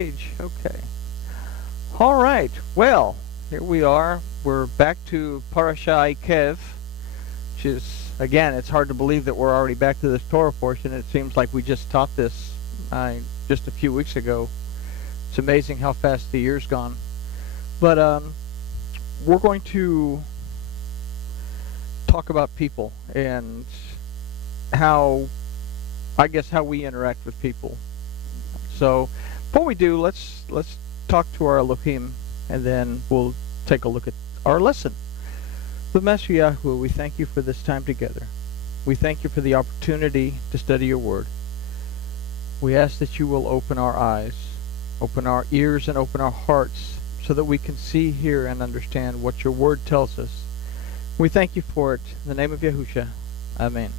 Okay. All right. Well, here we are. We're back to Parsha Eikev, which is, again, it's hard to believe that we're already back to this Torah portion. It seems like we just taught this just a few weeks ago. It's amazing how fast the year's gone. But we're going to talk about people and how we interact with people. So before we do, let's talk to our Elohim, and then we'll take a look at our lesson. The Master Yahuwah, we thank you for this time together. We thank you for the opportunity to study your word. We ask that you will open our eyes, open our ears, and open our hearts so that we can see, hear, and understand what your word tells us. We thank you for it. In the name of Yahusha, Amen.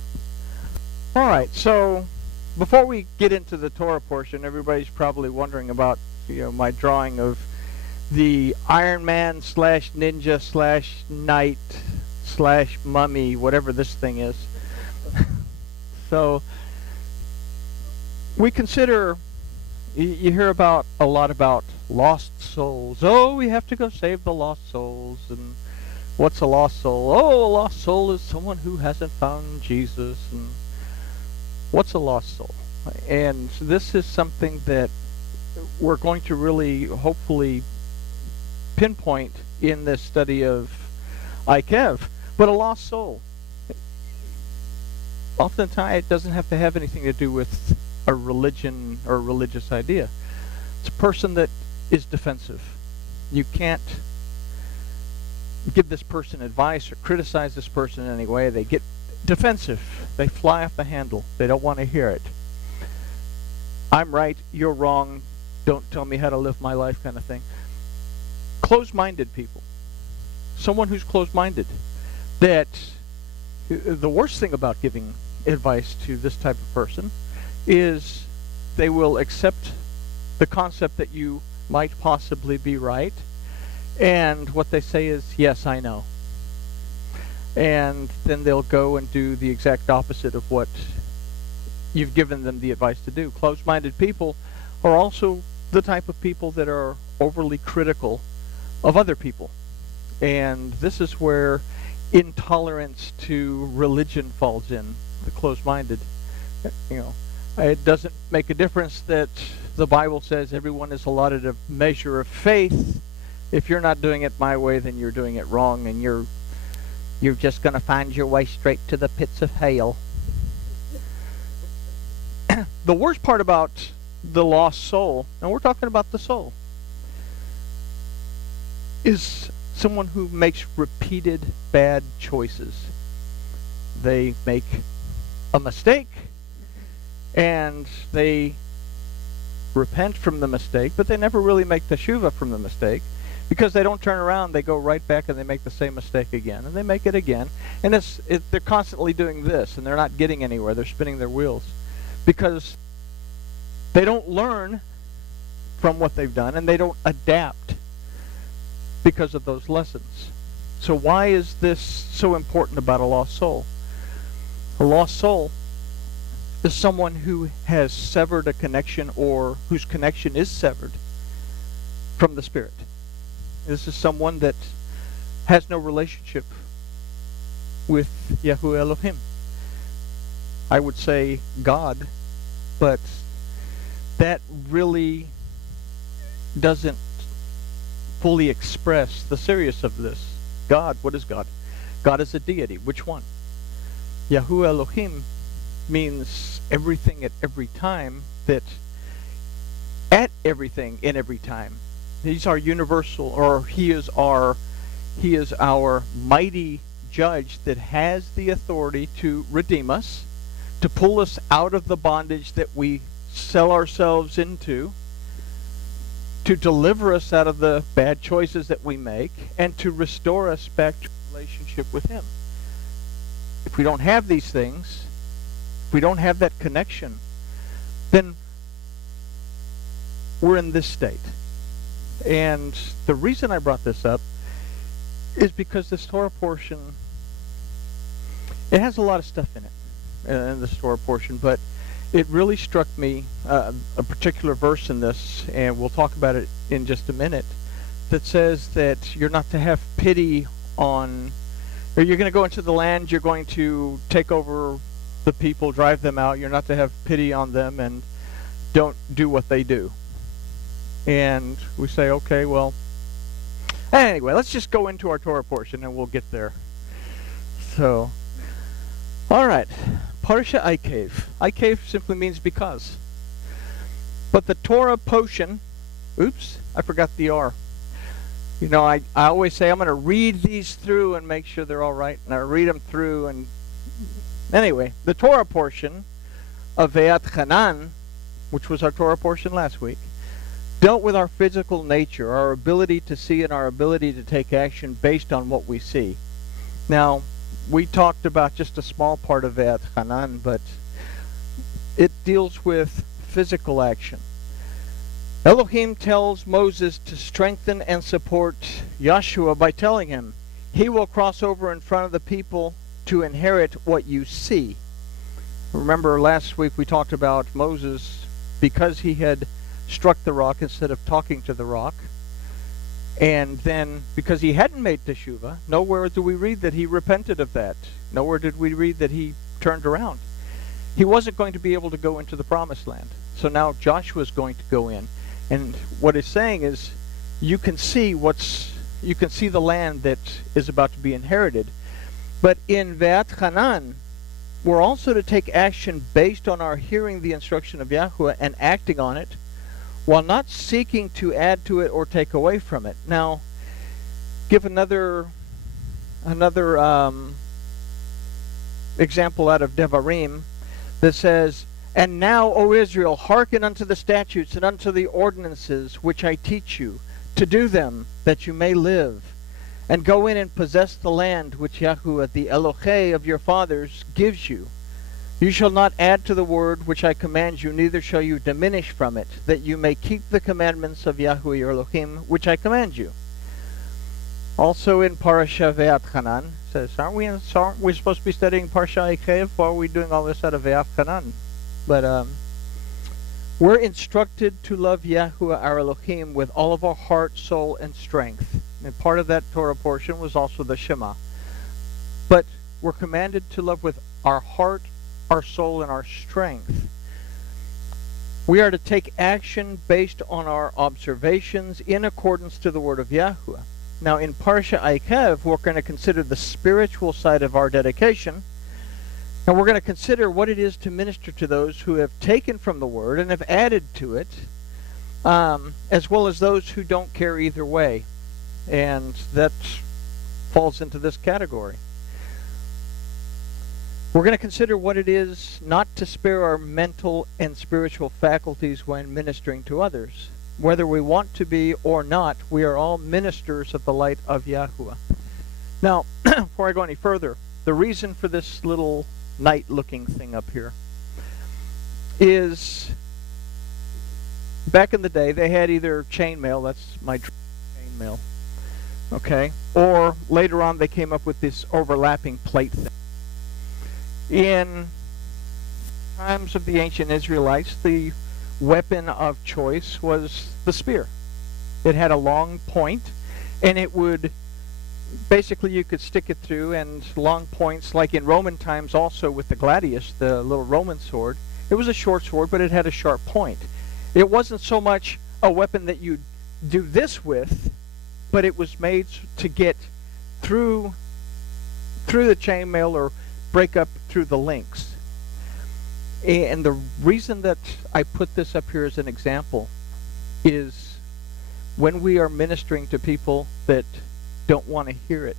All right, so before we get into the Torah portion, everybody's probably wondering about, my drawing of the Iron Man / ninja / knight / mummy, whatever this thing is. So we consider, you hear a lot about lost souls. Oh, we have to go save the lost souls. And what's a lost soul? Oh, a lost soul is someone who hasn't found Jesus. And what's a lost soul? And this is something that we're going to really, hopefully, pinpoint in this study of Eikev. But a lost soul, oftentimes it doesn't have to have anything to do with a religion or a religious idea. It's a person that is defensive. You can't give this person advice or criticize this person in any way. They get defensive. They fly off the handle. They don't want to hear it. I'm right, you're wrong, don't tell me how to live my life kind of thing. Closed-minded people. Someone who's closed-minded. That the worst thing about giving advice to this type of person is they will accept the concept that you might possibly be right, and what they say is, yes, I know. And then they'll go and do the exact opposite of what you've given them the advice to do. Closed-minded people are also the type of people that are overly critical of other people. And this is where intolerance to religion falls in, the closed-minded. It doesn't make a difference that the Bible says everyone is allotted a measure of faith. If you're not doing it my way, then you're doing it wrong, and you're just going to find your way straight to the pits of hell. The worst part about the lost soul, and we're talking about the soul, is someone who makes repeated bad choices. They make a mistake, and they repent from the mistake, but they never really make teshuvah from the mistake, because they don't turn around. They go right back and they make the same mistake again, and they make it again. And they're constantly doing this, and they're not getting anywhere. They're spinning their wheels because they don't learn from what they've done, and they don't adapt because of those lessons. So why is this so important about a lost soul? A lost soul is someone who has severed a connection, or whose connection is severed from the Spirit. This is someone that has no relationship with Yahuwah Elohim. I would say God, but that really doesn't fully express the seriousness of this. God, what is God? God is a deity. Which one? Yahuwah Elohim means everything at every time, that at everything in every time. He's our universal, or he is our mighty judge that has the authority to redeem us, to pull us out of the bondage that we sell ourselves into, to deliver us out of the bad choices that we make, and to restore us back to a relationship with him. If we don't have these things, if we don't have that connection, then we're in this state. And the reason I brought this up is because this Torah portion, it has a lot of stuff in it, in this Torah portion, but it really struck me, a particular verse in this, and we'll talk about it in just a minute, that says that you're not to have pity on, or you're going to go into the land, you're going to take over the people, drive them out, you're not to have pity on them, and don't do what they do. And we say, okay, well, anyway, let's just go into our Torah portion and we'll get there. So, all right, Parsha Eikev. Eikev simply means because. But the Torah portion, oops, I forgot the R. You know, I always say I'm going to read these through and make sure they're all right. And I read them through. And anyway, the Torah portion of Ve'at Hanan, which was our Torah portion last week, dealt with our physical nature, our ability to see and our ability to take action based on what we see. Now, we talked about just a small part of Ve'at Hanan, but it deals with physical action. Elohim tells Moses to strengthen and support Yeshua by telling him, he will cross over in front of the people to inherit what you see. Remember last week we talked about Moses, because he had struck the rock instead of talking to the rock, and then because he hadn't made teshuvah, nowhere do we read that he repented of that. Nowhere did we read that he turned around. He wasn't going to be able to go into the promised land. So now Joshua's going to go in. And what it's saying is, you can see the land that is about to be inherited. But in Ve'at Hanan, we're also to take action based on our hearing the instruction of Yahuwah and acting on it, while not seeking to add to it or take away from it. Now, give another example out of Devarim that says, and now, O Israel, hearken unto the statutes and unto the ordinances which I teach you, to do them, that you may live, and go in and possess the land which Yahuwah, the Elohim of your fathers, gives you. You shall not add to the word which I command you, neither shall you diminish from it, that you may keep the commandments of Yahuwah your Elohim, which I command you. Also in Parsha Ve'at Hanan, it says, aren't we supposed to be studying Parsha Eikev? Why are we doing all this out of Ve'at Hanan? But we're instructed to love Yahuwah our Elohim with all of our heart, soul, and strength. And part of that Torah portion was also the Shema. But we're commanded to love with our heart, our soul, and our strength. We are to take action based on our observations in accordance to the word of Yahuwah. Now in Parsha Eikev, we're going to consider the spiritual side of our dedication. And we're going to consider what it is to minister to those who have taken from the word and have added to it, as well as those who don't care either way. And that falls into this category. We're going to consider what it is not to spare our mental and spiritual faculties when ministering to others. Whether we want to be or not, we are all ministers of the light of Yahuwah. Now, before I go any further, the reason for this little night-looking thing up here is, back in the day, they had either chainmail, that's my chainmail, okay, or later on they came up with this overlapping plate thing. In times of the ancient Israelites, the weapon of choice was the spear. It had a long point, and it would basically you could stick it through, and long points, like in Roman times also with the gladius, the little Roman sword, it was a short sword, but it had a sharp point. It wasn't so much a weapon that you'd do this with, but it was made to get through the chainmail or break up through the links. And the reason that I put this up here as an example is when we are ministering to people that don't want to hear it,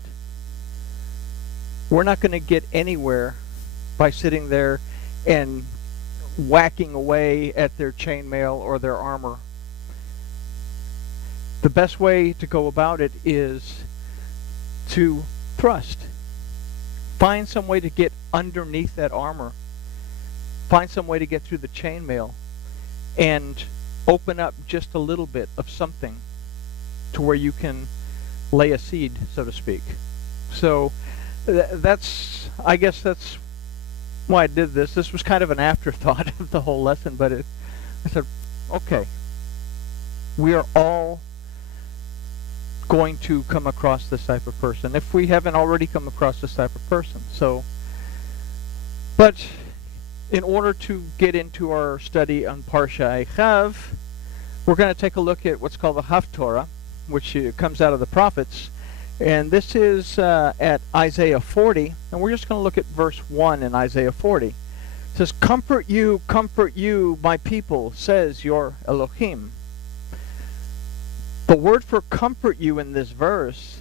we're not going to get anywhere by sitting there and whacking away at their chainmail or their armor. The best way to go about it is to thrust. Find some way to get underneath that armor. Find some way to get through the chainmail and open up just a little bit of something to where you can lay a seed, so to speak. So I guess that's why I did this. This was kind of an afterthought of the whole lesson, but I said, okay, we are all going to come across this type of person if we haven't already come across this type of person. So, but in order to get into our study on Parsha Eikev, we're going to take a look at what's called the Haftorah, which comes out of the prophets. And this is at Isaiah 40, and we're just going to look at verse 1 in Isaiah 40. It says, comfort you, my people, says your Elohim. The word for comfort you in this verse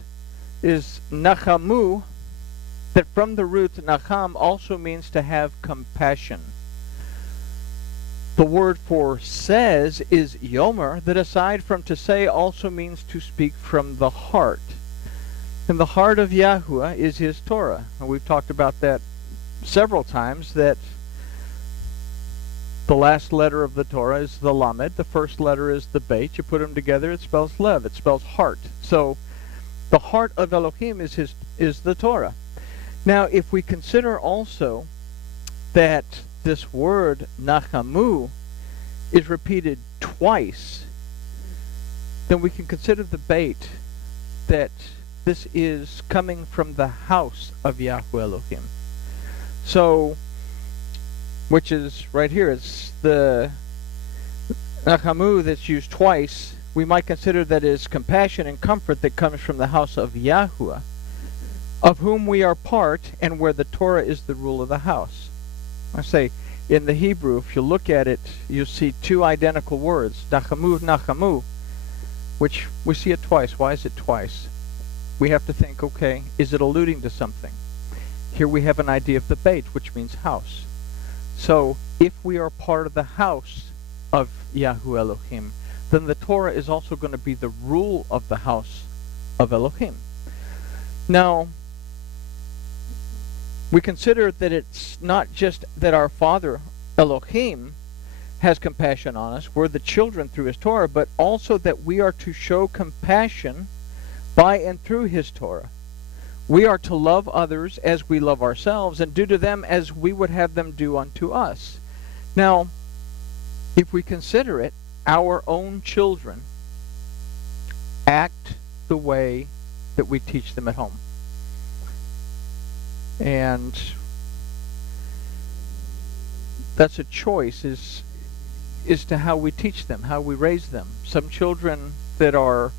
is nachamu, that from the root nacham also means to have compassion. The word for says is yomer, that aside from to say also means to speak from the heart. And the heart of Yahuwah is his Torah. And we've talked about that several times, that the last letter of the Torah is the Lamed. The first letter is the Beit. You put them together, it spells Lev. It spells heart. So the heart of Elohim is the Torah. Now, if we consider also that this word nachamu is repeated twice, then we can consider the Beit that this is coming from the house of Yahweh Elohim. So, which is right here, it's the nachamu that's used twice. We might consider that is compassion and comfort that comes from the house of Yahuwah, of whom we are part, and where the Torah is the rule of the house. I say, in the Hebrew, if you look at it, you'll see two identical words, nachamu, nachamu, which we see it twice. Why is it twice? We have to think, okay, is it alluding to something? Here we have an idea of the Beit, which means house. So, if we are part of the house of Yahuwah Elohim, then the Torah is also going to be the rule of the house of Elohim. Now, we consider that it's not just that our Father Elohim has compassion on us, we're the children through his Torah, but also that we are to show compassion by and through his Torah. We are to love others as we love ourselves, and do to them as we would have them do unto us. Now, if we consider it, our own children act the way that we teach them at home. And that's a choice, is to how we teach them, how we raise them. Some children that are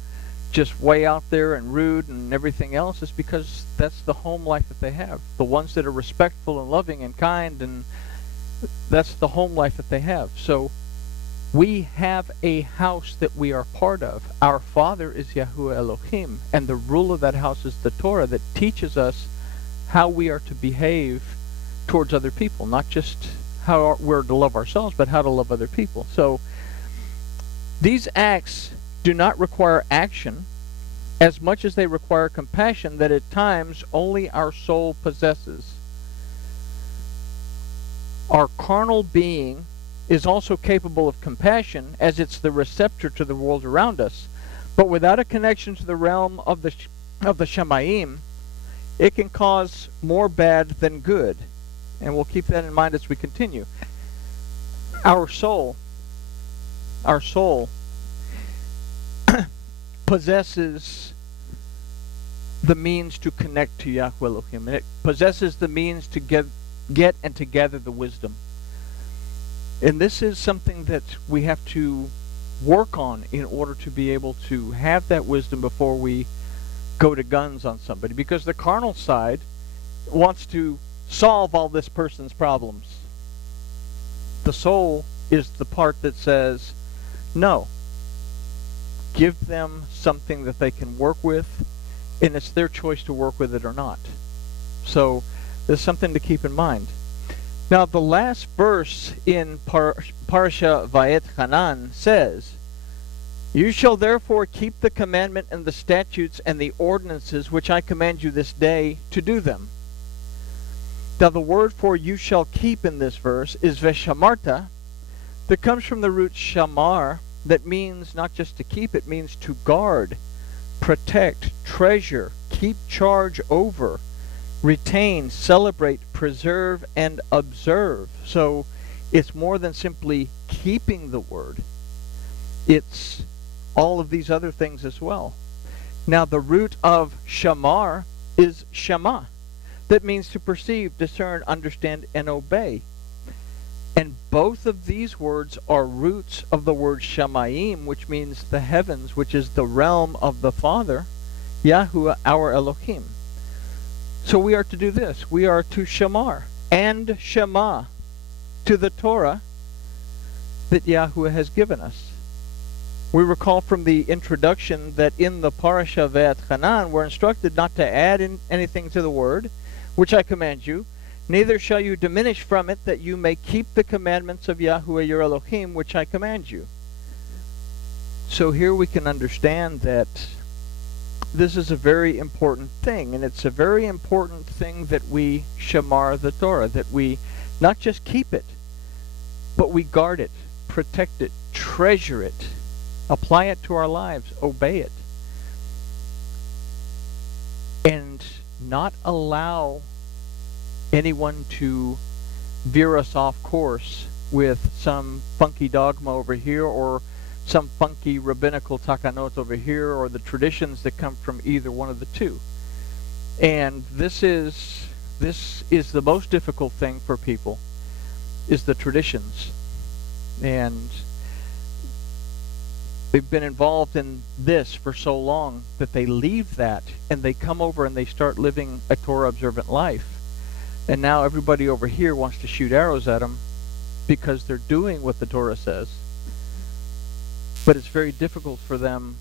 just way out there and rude and everything else is because that's the home life that they have. The ones that are respectful and loving and kind, and that's the home life that they have. So we have a house that we are part of. Our Father is Yahuwah Elohim, and the rule of that house is the Torah that teaches us how we are to behave towards other people, not just how we're to love ourselves, but how to love other people. So these acts do not require action as much as they require compassion that at times only our soul possesses. Our carnal being is also capable of compassion, as it's the receptor to the world around us, but without a connection to the realm of the Shamayim, it can cause more bad than good. And we'll keep that in mind as we continue. Our soul possesses the means to connect to Yahweh Elohim. And it possesses the means to get and to gather the wisdom. And this is something that we have to work on in order to be able to have that wisdom before we go to guns on somebody. Because the carnal side wants to solve all this person's problems. The soul is the part that says, no. Give them something that they can work with, and it's their choice to work with it or not. So there's something to keep in mind. Now, the last verse in Parsha Vayet Hanan says, you shall therefore keep the commandment and the statutes and the ordinances which I command you this day to do them. Now, the word for you shall keep in this verse is veshamarta, that comes from the root shamar, that means not just to keep, it means to guard, protect, treasure, keep charge over, retain, celebrate, preserve and observe. So it's more than simply keeping the word. It's all of these other things as well. Now the root of shamar is shema. That means to perceive, discern, understand, and obey. And both of these words are roots of the word shamayim, which means the heavens, which is the realm of the Father, Yahuwah, our Elohim. So we are to do this. We are to shamar and shema to the Torah that Yahuwah has given us. We recall from the introduction that in the Parsha Ve'etchanan, we're instructed not to add in anything to the word, which I command you, neither shall you diminish from it, that you may keep the commandments of Yahuwah your Elohim, which I command you. So here we can understand that this is a very important thing, and it's a very important thing that we shamar the Torah, that we not just keep it, but we guard it, protect it, treasure it, apply it to our lives, obey it, and not allow anyone to veer us off course with some funky dogma over here, or some funky rabbinical takanot over here, or the traditions that come from either one of the two. And this is the most difficult thing for people, is the traditions. And they've been involved in this for so long that they leave that and they come over and they start living a Torah observant life. And now everybody over here wants to shoot arrows at them because they're doing what the Torah says. But it's very difficult for them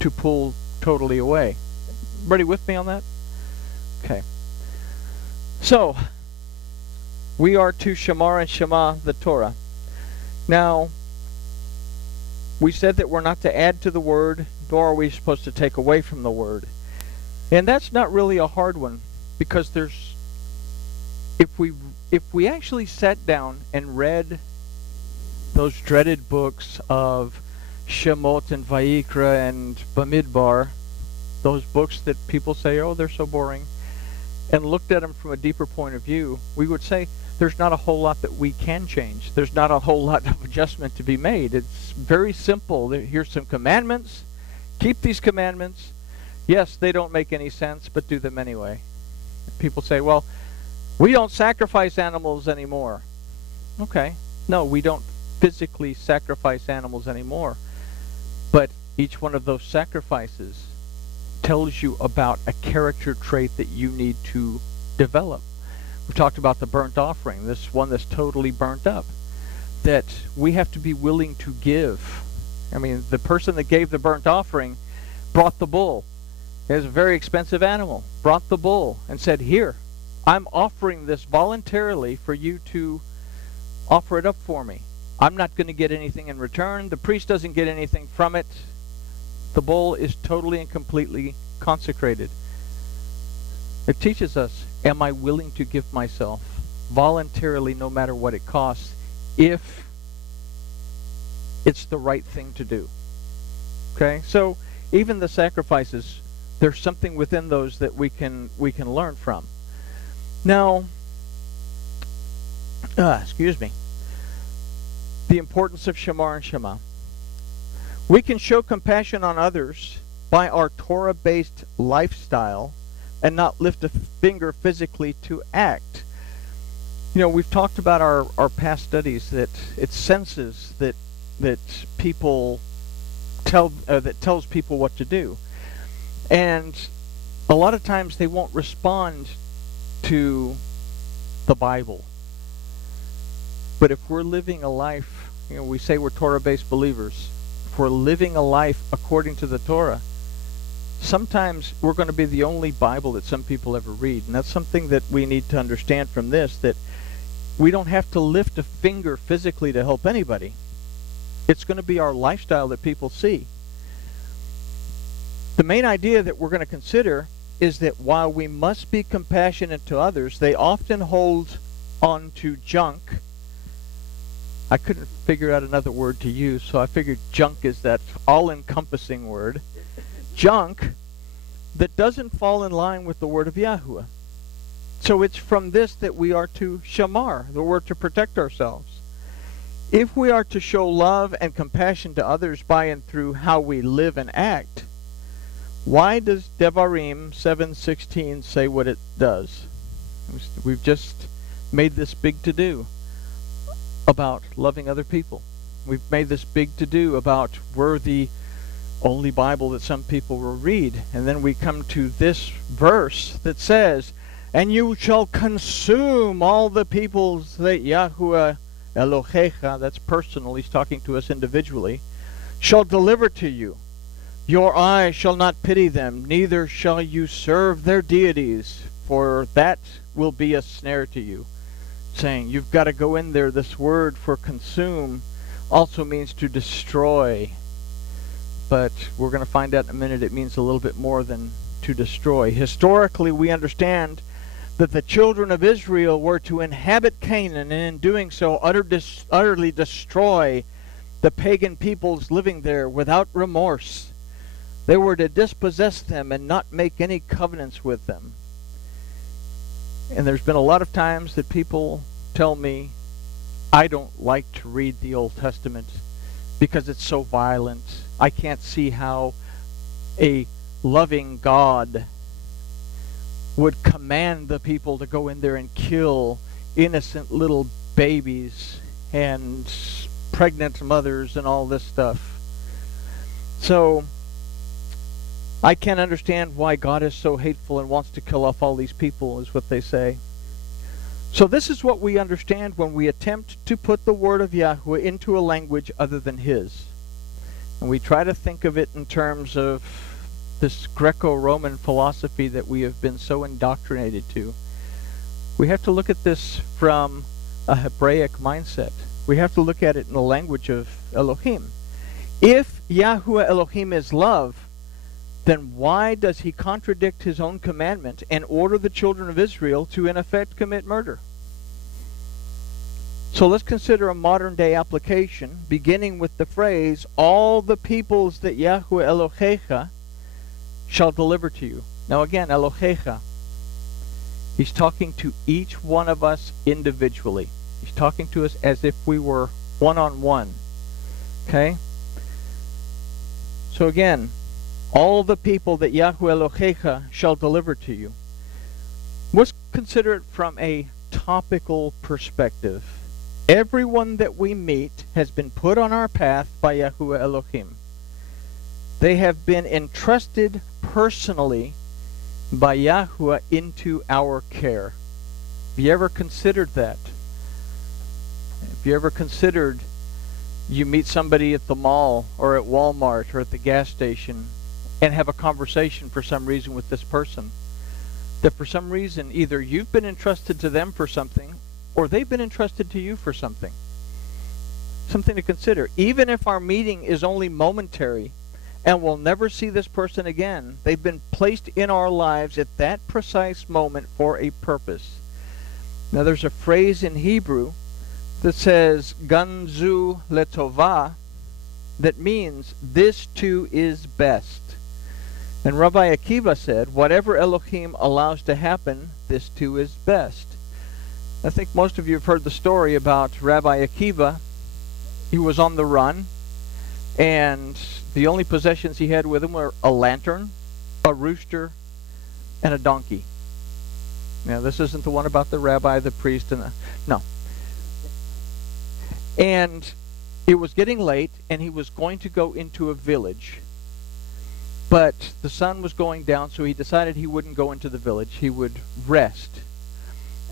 to pull totally away. Everybody with me on that? Okay. So, we are to shamar and shema the Torah. Now, we said that we're not to add to the word, nor are we supposed to take away from the word. And that's not really a hard one, because if we actually sat down and read those dreaded books of Shemot and Vayikra and Bamidbar, those books that people say, oh, they're so boring, and looked at them from a deeper point of view, we would say there's not a whole lot that we can change. There's not a whole lot of adjustment to be made. It's very simple. Here's some commandments. Keep these commandments. Yes, they don't make any sense, but do them anyway. People say, well, we don't sacrifice animals anymore. Okay. No, we don't physically sacrifice animals anymore. But each one of those sacrifices tells you about a character trait that you need to develop. We talked about the burnt offering, this one that's totally burnt up, that we have to be willing to give. I mean, the person that gave the burnt offering brought the bull. It was a very expensive animal. Brought the bull and said, here, I'm offering this voluntarily for you to offer it up for me. I'm not going to get anything in return. The priest doesn't get anything from it. The bull is totally and completely consecrated. It teaches us, am I willing to give myself voluntarily, no matter what it costs, if it's the right thing to do? Okay? So even the sacrifices, there's something within those that we can learn from. Now, excuse me. The importance of shamar and shema. We can show compassion on others by our Torah-based lifestyle and not lift a finger physically to act. You know, we've talked about our past studies that it's senses that people that tells people what to do. And a lot of times they won't respond to the Bible. But if we're living a life, you know, we say we're Torah-based believers. If we're living a life according to the Torah, sometimes we're going to be the only Bible that some people ever read. And that's something that we need to understand from this, that we don't have to lift a finger physically to help anybody. It's going to be our lifestyle that people see. The main idea that we're going to consider is that while we must be compassionate to others, they often hold on to junk. I couldn't figure out another word to use, so I figured junk is that all-encompassing word. Junk that doesn't fall in line with the word of Yahuwah. So it's from this that we are to shamar, that we're to protect ourselves. If we are to show love and compassion to others by and through how we live and act, why does Devarim 7:16 say what it does? We've just made this big to-do about loving other people. We've made this big to-do about we're the only Bible that some people will read. And then we come to this verse that says, and you shall consume all the peoples that Yahuwah Elohecha, that's personal, he's talking to us individually, shall deliver to you. Your eye shall not pity them, neither shall you serve their deities, for that will be a snare to you. Saying, you've got to go in there. This word for consume also means to destroy. But we're going to find out in a minute it means a little bit more than to destroy. Historically, we understand that the children of Israel were to inhabit Canaan, and in doing so utterly destroy the pagan peoples living there without remorse. They were to dispossess them and not make any covenants with them. And there's been a lot of times that people tell me, I don't like to read the Old Testament because it's so violent. I can't see how a loving God would command the people to go in there and kill innocent little babies and pregnant mothers and all this stuff. So I can't understand why God is so hateful and wants to kill off all these people, is what they say. So this is what we understand when we attempt to put the word of Yahweh into a language other than his. And we try to think of it in terms of this Greco-Roman philosophy that we have been so indoctrinated to. We have to look at this from a Hebraic mindset. We have to look at it in the language of Elohim. If Yahuwah Elohim is love, then why does he contradict his own commandment and order the children of Israel to, in effect, commit murder? So let's consider a modern-day application, beginning with the phrase, all the peoples that Yahuwah Elohecha shall deliver to you. Now again, Elohecha, he's talking to each one of us individually. He's talking to us as if we were one-on-one. Okay? So again, all the people that Yahuwah Elohecha shall deliver to you. Let's consider it from a topical perspective. Everyone that we meet has been put on our path by Yahuwah Elohim. They have been entrusted personally by Yahuwah into our care. Have you ever considered that? Have you ever considered you meet somebody at the mall or at Walmart or at the gas station and have a conversation for some reason with this person? That for some reason either you've been entrusted to them for something or they've been entrusted to you for something. Something to consider. Even if our meeting is only momentary and we'll never see this person again, they've been placed in our lives at that precise moment for a purpose. Now there's a phrase in Hebrew that says, Ganzu letovah, that means this too is best. And Rabbi Akiva said, whatever Elohim allows to happen, this too is best. I think most of you have heard the story about Rabbi Akiva. He was on the run, and the only possessions he had with him were a lantern, a rooster, and a donkey. Now, this isn't the one about the rabbi, the priest, and the... No. And it was getting late, and he was going to go into a village. But the sun was going down, so he decided he wouldn't go into the village. He would rest.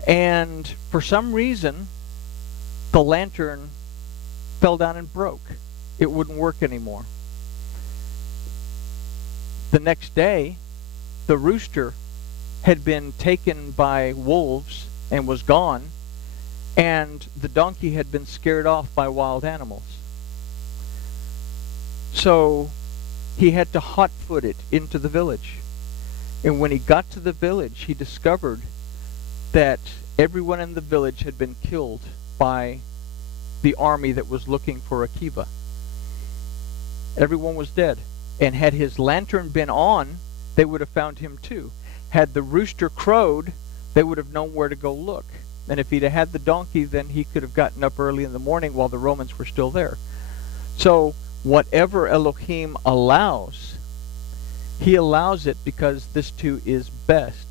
And for some reason, the lantern fell down and broke. It wouldn't work anymore. The next day, the rooster had been taken by wolves and was gone, and the donkey had been scared off by wild animals. So he had to hot-foot it into the village. And when he got to the village, he discovered that everyone in the village had been killed by the army that was looking for Akiva. Everyone was dead. And had his lantern been on, they would have found him too. Had the rooster crowed, they would have known where to go look. And if he'd have had the donkey, then he could have gotten up early in the morning while the Romans were still there. So whatever Elohim allows, he allows it because this too is best.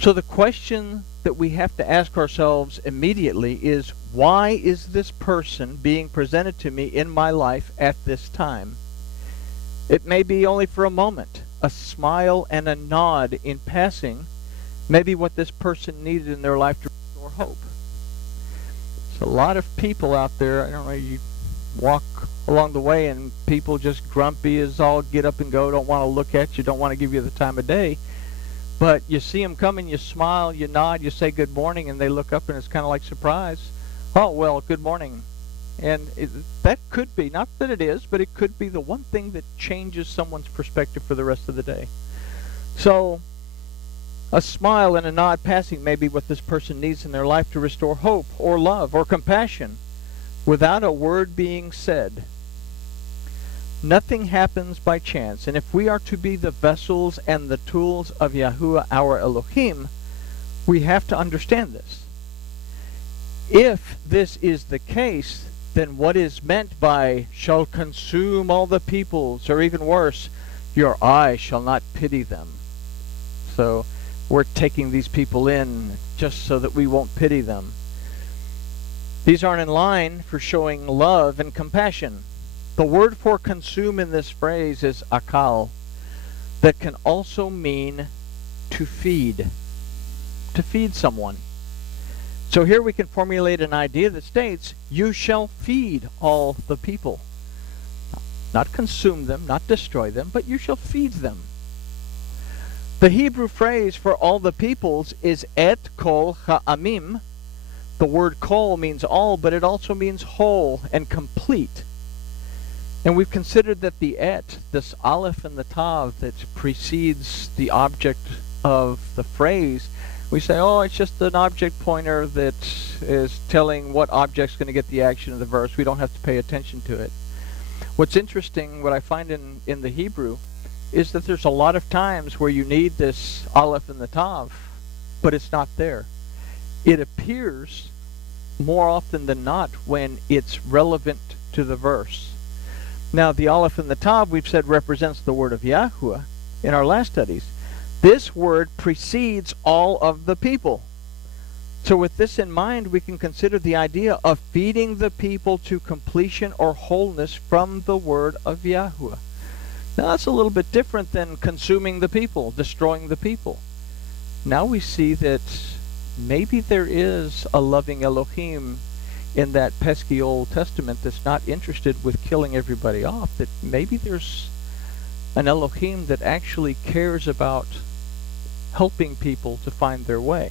So the question that we have to ask ourselves immediately is, why is this person being presented to me in my life at this time? It may be only for a moment. A smile and a nod in passing may be what this person needed in their life to restore hope. There's a lot of people out there, I don't know, you walk along the way and people just grumpy as all get up and go, don't want to look at you, don't want to give you the time of day. But you see them coming, you smile, you nod, you say good morning, and they look up and it's kind of like surprise. Oh, well, good morning. And that could be, not that it is, but it could be the one thing that changes someone's perspective for the rest of the day. So a smile and a nod passing may be what this person needs in their life to restore hope or love or compassion without a word being said. Nothing happens by chance, and if we are to be the vessels and the tools of Yahuwah our Elohim, we have to understand this. If this is the case, then what is meant by shall consume all the peoples, or even worse, your eye shall not pity them. So we're taking these people in just so that we won't pity them. These aren't in line for showing love and compassion. The word for consume in this phrase is akal, that can also mean to feed someone. So here we can formulate an idea that states, you shall feed all the people. Not consume them, not destroy them, but you shall feed them. The Hebrew phrase for all the peoples is et kol ha'amim. The word kol means all, but it also means whole and complete. And we've considered that the et, this aleph and the tav that precedes the object of the phrase, we say, oh, it's just an object pointer that is telling what object's going to get the action of the verse. We don't have to pay attention to it. What's interesting, what I find in the Hebrew, is that there's a lot of times where you need this aleph and the tav, but it's not there. It appears more often than not when it's relevant to the verse. Now, the aleph and the tav, we've said, represents the word of Yahuwah in our last studies. This word precedes all of the people. So with this in mind, we can consider the idea of feeding the people to completion or wholeness from the word of Yahuwah. Now, that's a little bit different than consuming the people, destroying the people. Now we see that maybe there is a loving Elohim in that pesky Old Testament that's not interested with killing everybody off, that maybe there's an Elohim that actually cares about helping people to find their way.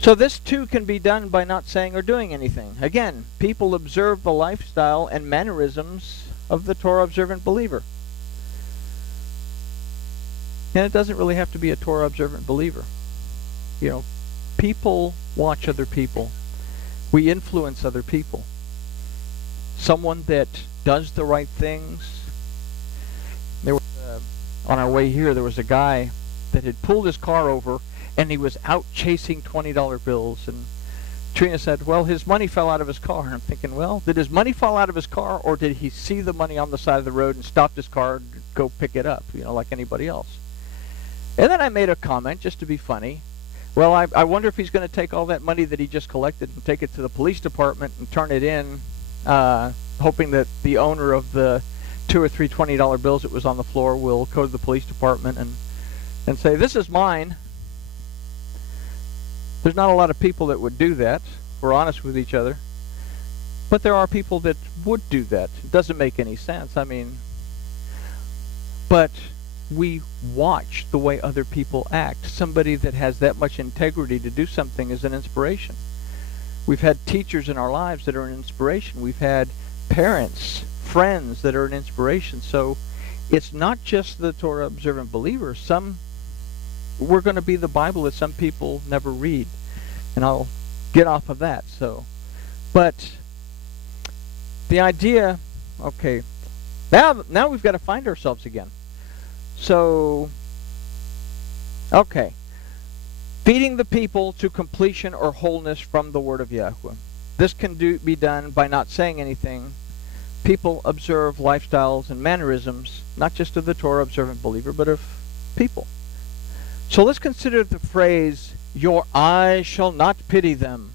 So this too can be done by not saying or doing anything. Again, people observe the lifestyle and mannerisms of the Torah observant believer. And it doesn't really have to be a Torah observant believer. You know, people watch other people. We influence other people. Someone that does the right things. There was, on our way here, there was a guy that had pulled his car over and he was out chasing $20 bills. And Trina said, well, his money fell out of his car. And I'm thinking, well, did his money fall out of his car, or did he see the money on the side of the road and stopped his car and go pick it up, you know, like anybody else? And then I made a comment just to be funny. Well, I wonder if he's going to take all that money that he just collected and take it to the police department and turn it in, hoping that the owner of the 2 or 3 $20 bills that was on the floor will go to the police department and say, this is mine. There's not a lot of people that would do that. We're honest with each other. But there are people that would do that. It doesn't make any sense. I mean, but we watch the way other people act. Somebody that has that much integrity to do something is an inspiration. We've had teachers in our lives that are an inspiration. We've had parents, friends that are an inspiration. So it's not just the Torah observant believer. We're going to be the Bible that some people never read. And I'll get off of that. But the idea, okay, now we've got to find ourselves again. So, okay, Feeding the people to completion or wholeness from the word of Yahweh. This can be done by not saying anything. People observe lifestyles and mannerisms, not just of the Torah observant believer, but of people. So let's consider the phrase, your eye shall not pity them.